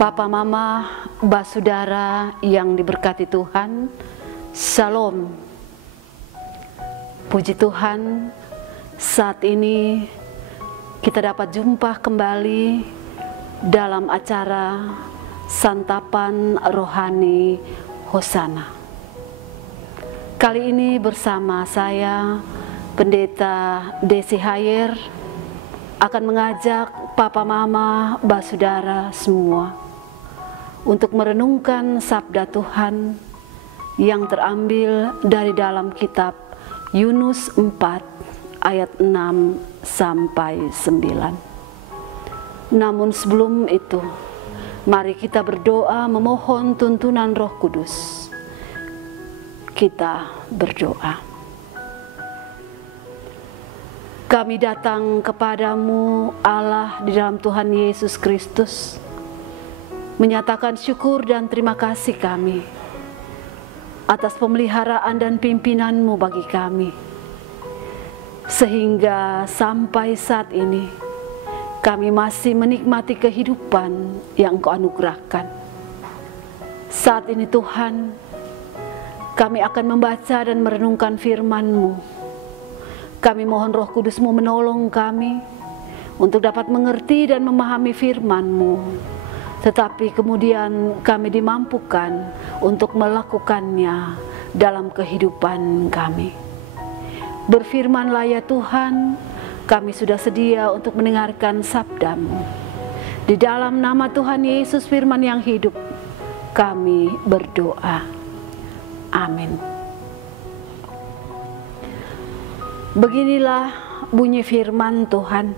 Papa, Mama, Basudara yang diberkati Tuhan, Shalom. Puji Tuhan, saat ini kita dapat jumpa kembali dalam acara Santapan Rohani Hosana. Kali ini bersama saya, Pendeta Desi Hayer, akan mengajak Papa, Mama, Basudara semua untuk merenungkan sabda Tuhan yang terambil dari dalam kitab Yunus 4 ayat 6 sampai 9. Namun sebelum itu, mari kita berdoa memohon tuntunan Roh Kudus. Kita berdoa. Kami datang kepadamu Allah di dalam Tuhan Yesus Kristus, menyatakan syukur dan terima kasih kami atas pemeliharaan dan pimpinanmu bagi kami. Sehingga sampai saat ini kami masih menikmati kehidupan yang Engkau anugerahkan. Saat ini Tuhan, kami akan membaca dan merenungkan firman-Mu. Kami mohon Roh Kudus-Mu menolong kami untuk dapat mengerti dan memahami firman-Mu. Tetapi kemudian kami dimampukan untuk melakukannya dalam kehidupan kami. Berfirmanlah ya Tuhan, kami sudah sedia untuk mendengarkan sabda-Mu. Di dalam nama Tuhan Yesus firman yang hidup, kami berdoa. Amin. Beginilah bunyi firman Tuhan.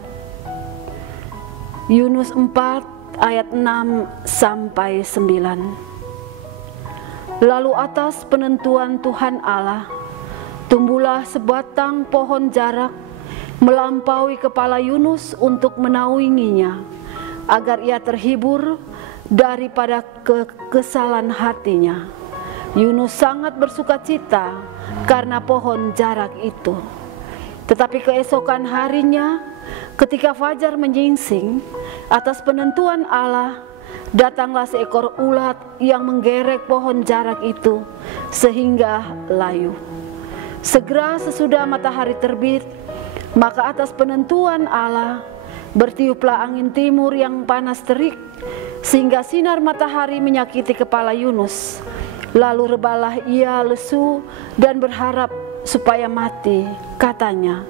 Yunus 4 ayat 6 sampai 9. Lalu atas penentuan Tuhan Allah, tumbuhlah sebatang pohon jarak melampaui kepala Yunus untuk menaunginya, agar ia terhibur daripada kekesalan hatinya. Yunus sangat bersukacita karena pohon jarak itu. Tetapi keesokan harinya, ketika fajar menyingsing, atas penentuan Allah, datanglah seekor ulat yang menggerek pohon jarak itu sehingga layu. Segera sesudah matahari terbit, maka atas penentuan Allah, bertiuplah angin timur yang panas terik, sehingga sinar matahari menyakiti kepala Yunus. Lalu rebalah ia lesu dan berharap supaya mati. Katanya,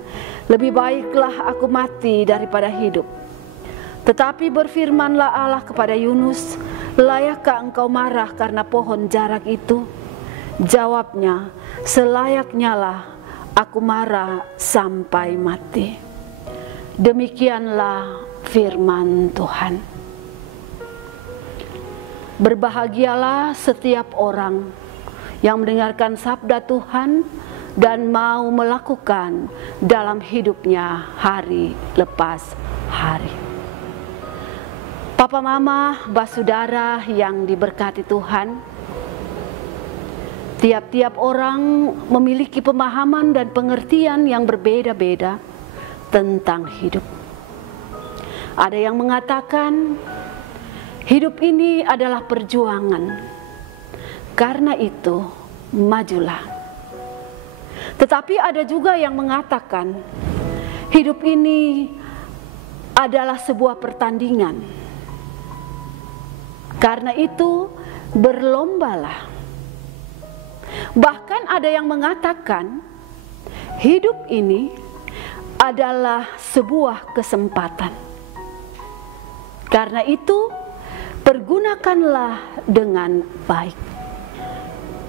lebih baiklah aku mati daripada hidup. Tetapi berfirmanlah Allah kepada Yunus, layakkah engkau marah karena pohon jarak itu? Jawabnya, selayaknya lah aku marah sampai mati. Demikianlah firman Tuhan. Berbahagialah setiap orang yang mendengarkan sabda Tuhan dan mau melakukan dalam hidupnya hari lepas hari. Papa, Mama, Basudara yang diberkati Tuhan, tiap-tiap orang memiliki pemahaman dan pengertian yang berbeda-beda tentang hidup. Ada yang mengatakan hidup ini adalah perjuangan, karena itu majulah. Tetapi ada juga yang mengatakan hidup ini adalah sebuah pertandingan, karena itu berlombalah. Bahkan ada yang mengatakan hidup ini adalah sebuah kesempatan, karena itu pergunakanlah dengan baik.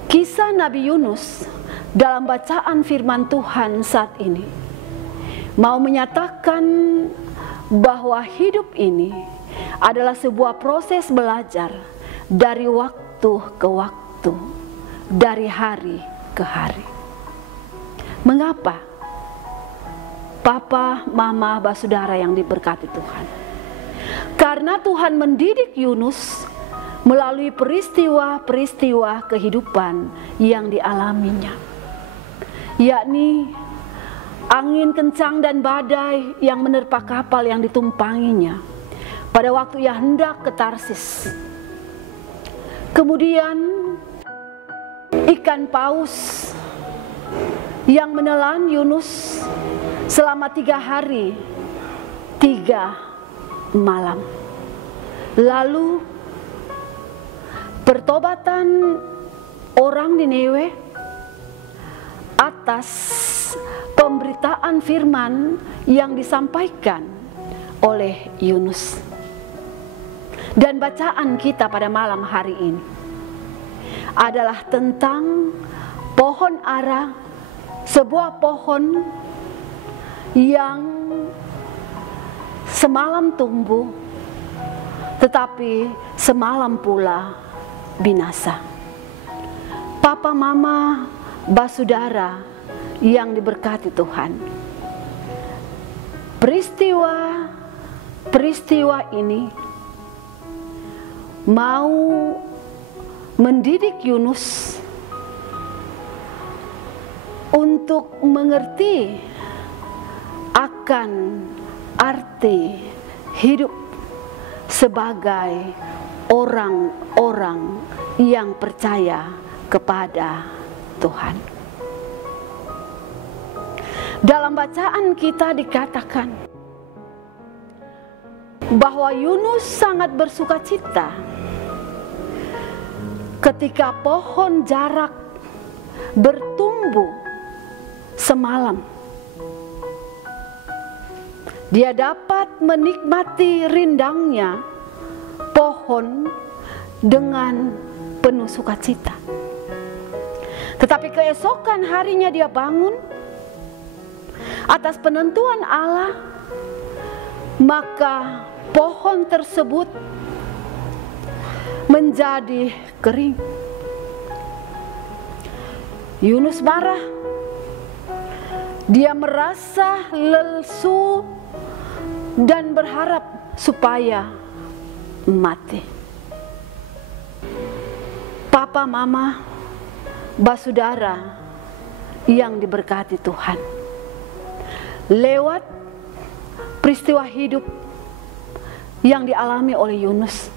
Kisah Nabi Yunus dalam bacaan firman Tuhan saat ini mau menyatakan bahwa hidup ini adalah sebuah proses belajar dari waktu ke waktu, dari hari ke hari. Mengapa? Papa, Mama, Basudara yang diberkati Tuhan. Karena Tuhan mendidik Yunus melalui peristiwa-peristiwa kehidupan yang dialaminya, yakni angin kencang dan badai yang menerpa kapal yang ditumpanginya pada waktu ia hendak ke Tarsis. Kemudian ikan paus yang menelan Yunus selama 3 hari 3 malam. Lalu pertobatan orang Niniwe atas pemberitaan firman yang disampaikan oleh Yunus. Dan bacaan kita pada malam hari ini adalah tentang pohon ara, sebuah pohon yang semalam tumbuh tetapi semalam pula binasa. Papa, mama, basudara yang diberkati Tuhan, peristiwa ini mau mendidik Yunus untuk mengerti akan arti hidup sebagai orang-orang yang percaya kepada Tuhan. Dalam bacaan kita dikatakan bahwa Yunus sangat bersukacita ketika pohon jarak bertumbuh semalam. Dia dapat menikmati rindangnya pohon dengan penuh sukacita. Tetapi keesokan harinya dia bangun atas penentuan Allah, maka pohon tersebut menjadi kering. Yunus marah. Dia merasa lesu dan berharap supaya mati. Papa, mama, basudara yang diberkati Tuhan, lewat peristiwa hidup yang dialami oleh Yunus,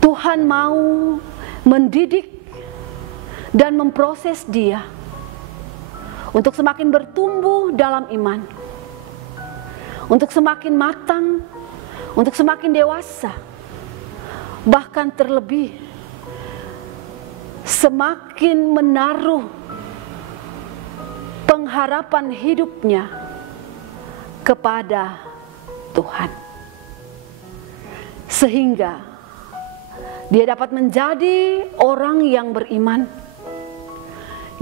Tuhan mau mendidik dan memproses dia untuk semakin bertumbuh dalam iman, untuk semakin matang, untuk semakin dewasa, bahkan terlebih semakin menaruh pengharapan hidupnya kepada Tuhan, sehingga dia dapat menjadi orang yang beriman,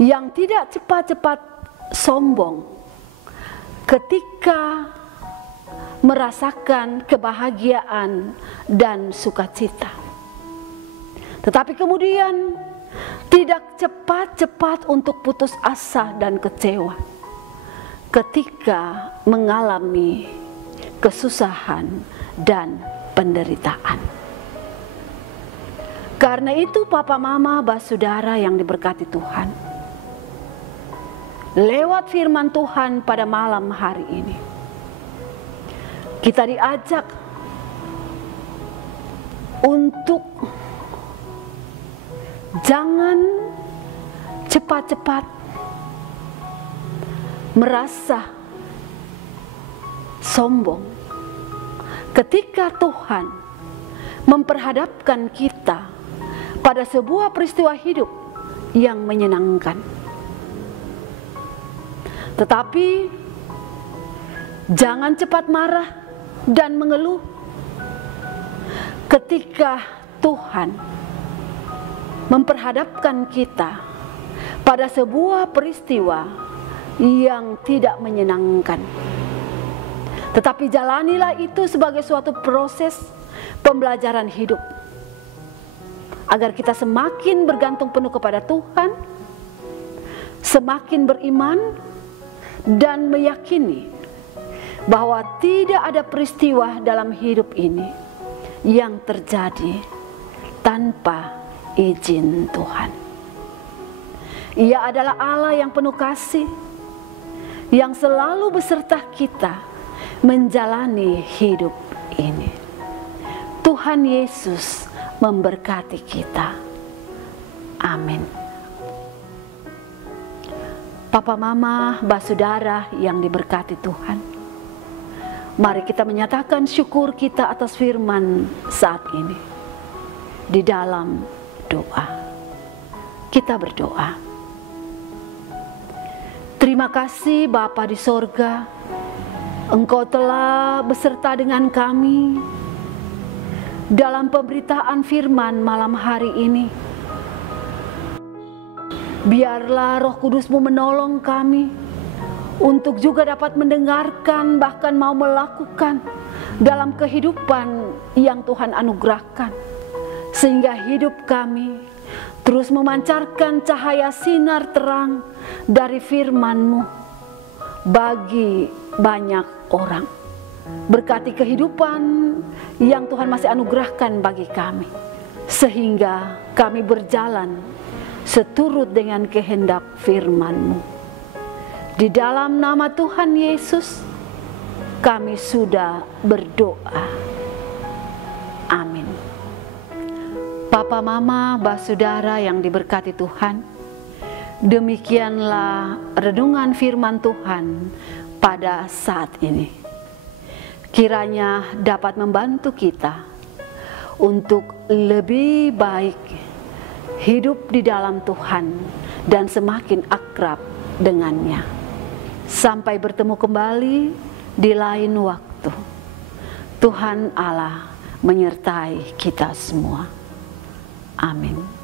yang tidak cepat-cepat sombong ketika merasakan kebahagiaan dan sukacita, tetapi kemudian tidak cepat-cepat untuk putus asa dan kecewa ketika mengalami kesusahan dan penderitaan. Karena itu papa, mama, basudara yang diberkati Tuhan, lewat firman Tuhan pada malam hari ini, kita diajak untuk jangan cepat-cepat merasa sombong ketika Tuhan memperhadapkan kita pada sebuah peristiwa hidup yang menyenangkan. Tetapi jangan cepat marah dan mengeluh ketika Tuhan memperhadapkan kita pada sebuah peristiwa yang tidak menyenangkan. Tetapi jalanilah itu sebagai suatu proses pembelajaran hidup, agar kita semakin bergantung penuh kepada Tuhan, semakin beriman, dan meyakini bahwa tidak ada peristiwa dalam hidup ini yang terjadi tanpa izin Tuhan. Ia adalah Allah yang penuh kasih, yang selalu beserta kita menjalani hidup ini. Tuhan Yesus memberkati kita. Amin. Papa, Mama, Basudara yang diberkati Tuhan, mari kita menyatakan syukur kita atas firman saat ini. Di dalam doa, kita berdoa. Terima kasih Bapa di sorga, Engkau telah beserta dengan kami dalam pemberitaan firman malam hari ini. Biarlah Roh Kudus-Mu menolong kami untuk juga dapat mendengarkan, bahkan mau melakukan dalam kehidupan yang Tuhan anugerahkan, sehingga hidup kami terus memancarkan cahaya sinar terang dari firman-Mu bagi banyak orang. Berkati kehidupan yang Tuhan masih anugerahkan bagi kami, sehingga kami berjalan seturut dengan kehendak firman-Mu. Di dalam nama Tuhan Yesus kami sudah berdoa. Amin. Papa, Mama, Basudara yang diberkati Tuhan, demikianlah renungan firman Tuhan pada saat ini. Kiranya dapat membantu kita untuk lebih baik hidup di dalam Tuhan dan semakin akrab dengannya. Sampai bertemu kembali di lain waktu. Tuhan Allah menyertai kita semua. Amin.